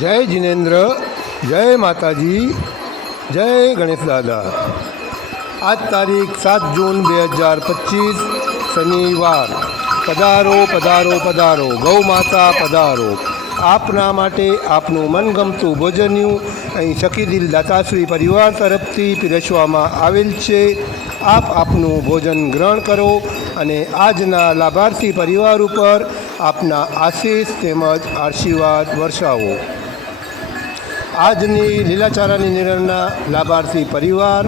જય જિનેન્દ્ર, જય માતાજી, જય ગણેશ દાદા. આજ તારીખ સાત જૂન બે હજાર પચીસ, શનિવાર. પધારો પધારો પધારો. ગૌ માતા પધારો. આપના માટે આપનું મનગમતું ભોજન્યું અહીં શકીદિલ દાતાશ્રી પરિવાર તરફથી પીરસવામાં આવેલ છે. આપ આપનું ભોજન ગ્રહણ કરો અને આજના લાભાર્થી પરિવાર ઉપર આપના આશીષ તેમજ આશીર્વાદ વર્ષાવો. આજની લીલાચારાની નિર્ણયના લાભાર્થી પરિવાર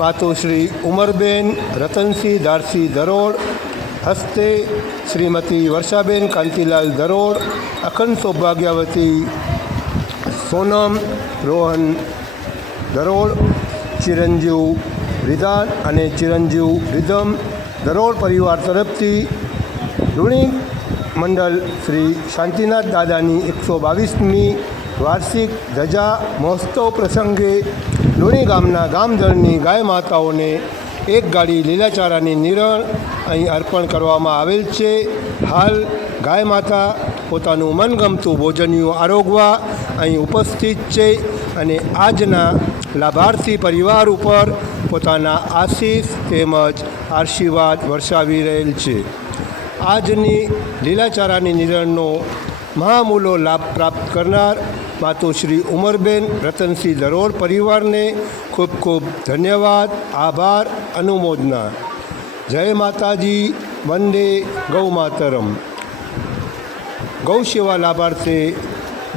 માતુશ્રી ઉમરબેન, રતનસિંહ દારસિંહ દરોડ, હસ્તે શ્રીમતી વર્ષાબેન કાંતિલાલ દરોડ, અખંડ સૌભાગ્યવતી સોનમ રોહન દરોડ, ચિરંજીવ રિધાન અને ચિરંજીવ રિધમ દરોડ પરિવાર તરફથી ઋણી મંડળ શ્રી શાંતિનાથ દાદાની એકસો બાવીસમી વાર્ષિક ધજા મહોત્સવ પ્રસંગે લુણી ગામના ગામધણની ગાય માતાઓને એક ગાડી લીલાચારાની નિરણ અહીં અર્પણ કરવામાં આવેલ છે. હાલ ગાય માતા પોતાનું મનગમતું ભોજનીયું આરોગવા અહીં ઉપસ્થિત છે અને આજના લાભાર્થી પરિવાર ઉપર પોતાના આશીષ તેમજ આશીર્વાદ વર્ષાવી રહેલ છે. આજની લીલાચારાની નિરણનો મહામૂલો લાભ પ્રાપ્ત કરનાર માતુશ્રી ઉમરબેન રતનસિંહ દરોડ પરિવારને ખૂબ ખૂબ ધન્યવાદ આભાર અનુમોદના. જય માતાજી વંદે ગૌ માતરમ ગૌ સેવા લાભાર્થે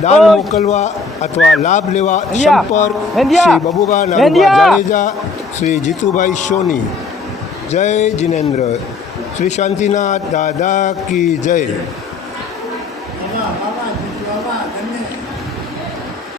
દાન મોકલવા અથવા લાભ લેવા સંપર્ક શ્રી બબુબા નારુબા જાડેજા શ્રી જીતુભાઈ સોની. જય જિનેન્દ્ર. શ્રી શાંતિનાથ દાદા કી જય.